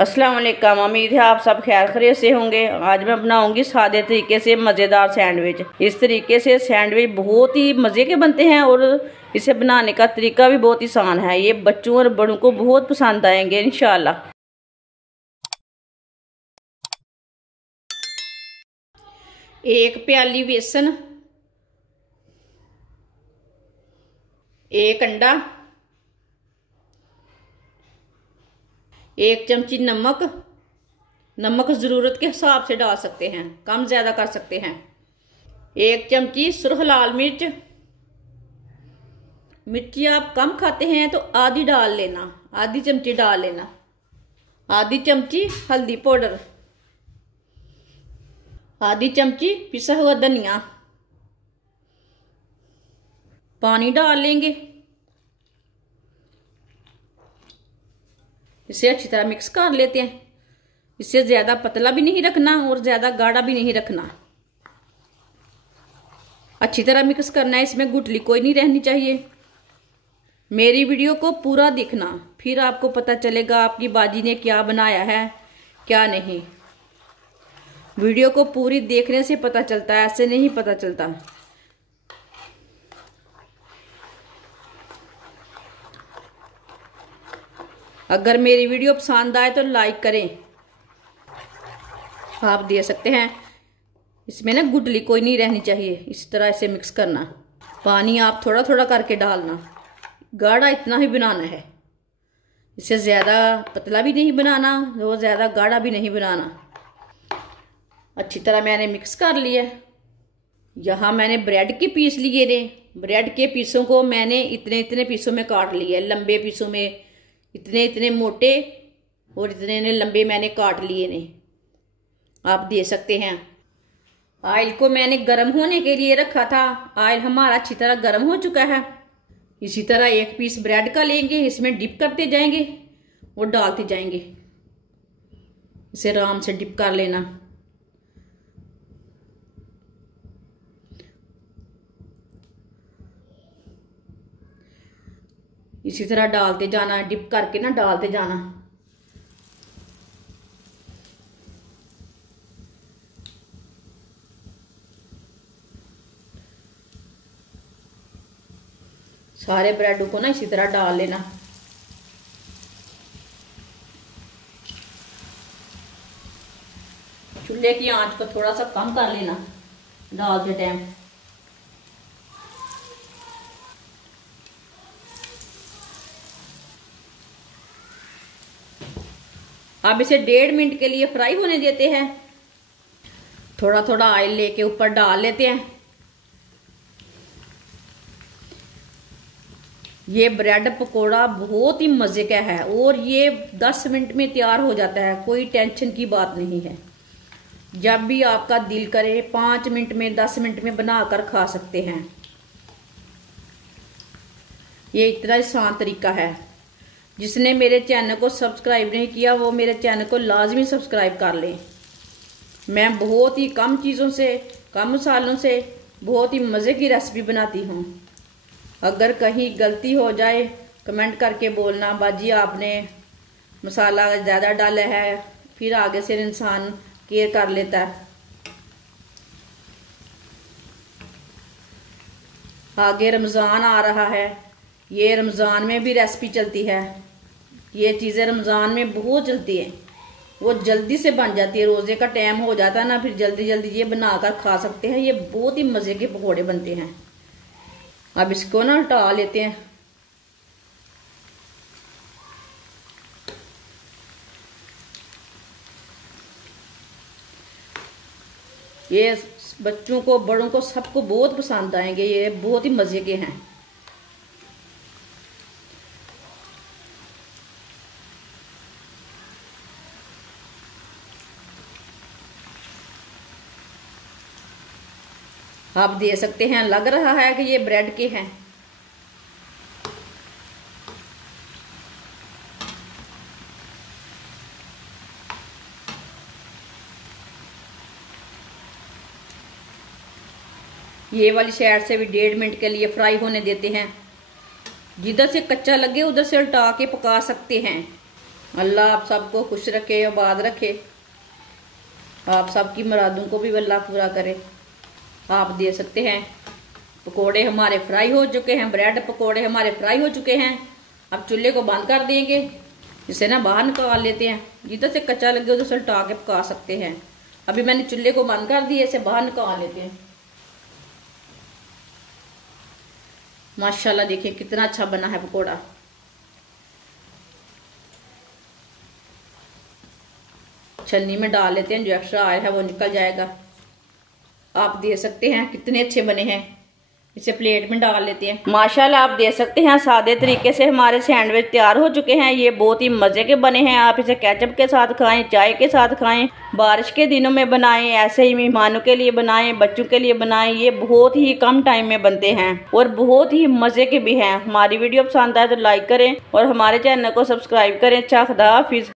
अस्सलाम वालेकुम। उम्मीद है आप सब खैर खैरियत से होंगे। आज मैं बनाऊंगी सादे तरीके से मज़ेदार सैंडविच। इस तरीके से सैंडविच बहुत ही मज़े के बनते हैं और इसे बनाने का तरीका भी बहुत आसान है। ये बच्चों और बड़ों को बहुत पसंद आएंगे इंशाल्लाह। एक प्याली बेसन, एक अंडा, एक चमची नमक। नमक ज़रूरत के हिसाब से डाल सकते हैं, कम ज़्यादा कर सकते हैं। एक चमची सुरख लाल मिर्च। मिर्ची आप कम खाते हैं तो आधी डाल लेना, आधी चमची डाल लेना। आधी चमची हल्दी पाउडर, आधी चमची पिसा हुआ धनिया। पानी डाल लेंगे, इसे अच्छी तरह मिक्स कर लेते हैं। इसे ज़्यादा पतला भी नहीं रखना और ज़्यादा गाढ़ा भी नहीं रखना। अच्छी तरह मिक्स करना है, इसमें गुठली कोई नहीं रहनी चाहिए। मेरी वीडियो को पूरा देखना, फिर आपको पता चलेगा आपकी बाजी ने क्या बनाया है क्या नहीं। वीडियो को पूरी देखने से पता चलता है, ऐसे नहीं पता चलता। अगर मेरी वीडियो पसंद आए तो लाइक करें, आप दे सकते हैं। इसमें ना गुठली कोई नहीं रहनी चाहिए। इस तरह इसे मिक्स करना। पानी आप थोड़ा थोड़ा करके डालना, गाढ़ा इतना ही बनाना है। इसे ज़्यादा पतला भी नहीं बनाना और ज़्यादा गाढ़ा भी नहीं बनाना। अच्छी तरह मैंने मिक्स कर लिया। यहाँ मैंने ब्रेड के पीस लिए ने। ब्रेड के पीसों को मैंने इतने इतने पीसों में काट लिया, लंबे पीसों में, इतने इतने मोटे और इतने इतने लंबे मैंने काट लिए ने, आप दे सकते हैं। ऑयल को मैंने गर्म होने के लिए रखा था। ऑयल हमारा अच्छी तरह गर्म हो चुका है। इसी तरह एक पीस ब्रेड का लेंगे, इसमें डिप करते जाएंगे और डालते जाएंगे। इसे आराम से डिप कर लेना। इसी तरह डालते जाना, डिप करके ना डालते जाना। सारे ब्रेड को ना इसी तरह डाल लेना। चूल्हे की आंच को थोड़ा सा कम कर लेना डालते टाइम। अब इसे 1.5 मिनट के लिए फ्राई होने देते हैं। थोड़ा थोड़ा ऑयल लेके ऊपर डाल लेते हैं। ये ब्रेड पकोड़ा बहुत ही मज़े का है और ये 10 मिनट में तैयार हो जाता है, कोई टेंशन की बात नहीं है। जब भी आपका दिल करे 5 मिनट में 10 मिनट में बनाकर खा सकते हैं। ये इतना आसान तरीका है। जिसने मेरे चैनल को सब्सक्राइब नहीं किया वो मेरे चैनल को लाजमी सब्सक्राइब कर लें। मैं बहुत ही कम चीज़ों से, कम मसालों से बहुत ही मज़े की रेसिपी बनाती हूँ। अगर कहीं गलती हो जाए कमेंट करके बोलना, बाजी आपने मसाला ज़्यादा डाला है, फिर आगे से इंसान केयर कर लेता है। आगे रमज़ान आ रहा है, ये रमज़ान में भी रेसिपी चलती है। ये चीज़ें रमज़ान में बहुत चलती हैं, वो जल्दी से बन जाती है। रोज़े का टाइम हो जाता है ना, फिर जल्दी जल्दी ये बनाकर खा सकते हैं। ये बहुत ही मज़े के पकौड़े बनते हैं। अब इसको ना उल्टा लेते हैं। ये बच्चों को बड़ों को सबको बहुत पसंद आएंगे। ये बहुत ही मज़े के हैं। आप दे सकते हैं, लग रहा है कि ये ब्रेड के हैं। ये वाली साइड से भी 1.5 मिनट के लिए फ्राई होने देते हैं। जिधर से कच्चा लगे उधर से उल्टा के पका सकते हैं। अल्लाह आप सबको खुश रखे, आबाद रखे, आप सबकी मुरादों को भी अल्लाह पूरा करे। आप दे सकते हैं। पकोड़े हमारे फ्राई हो चुके हैं, ब्रेड पकोड़े हमारे फ्राई हो चुके हैं। अब चूल्हे को बंद कर देंगे, इसे ना बाहर निकाल लेते हैं। जिधर से कच्चा लगे उधर से उल्टा के पका सकते हैं। अभी मैंने चूल्हे को बंद कर दिया, इसे बाहर निकाल लेते हैं। माशाल्लाह देखिए कितना अच्छा बना है पकोड़ा। छन्नी में डाल लेते हैं, जो एक्स्ट्रा ऑयल है वो निकल जाएगा। आप देख सकते हैं कितने अच्छे बने हैं। इसे प्लेट में डाल लेते हैं। माशाल्लाह आप देख सकते हैं सादे तरीके से हमारे सैंडविच तैयार हो चुके हैं। ये बहुत ही मज़े के बने हैं। आप इसे केचप के साथ खाएं, चाय के साथ खाएं, बारिश के दिनों में बनाएं, ऐसे ही मेहमानों के लिए बनाएं, बच्चों के लिए बनाएं। ये बहुत ही कम टाइम में बनते हैं और बहुत ही मज़े के भी हैं। हमारी वीडियो पसंद आए तो लाइक करें और हमारे चैनल को सब्सक्राइब करें। अच्छा, खुदा हाफिज़।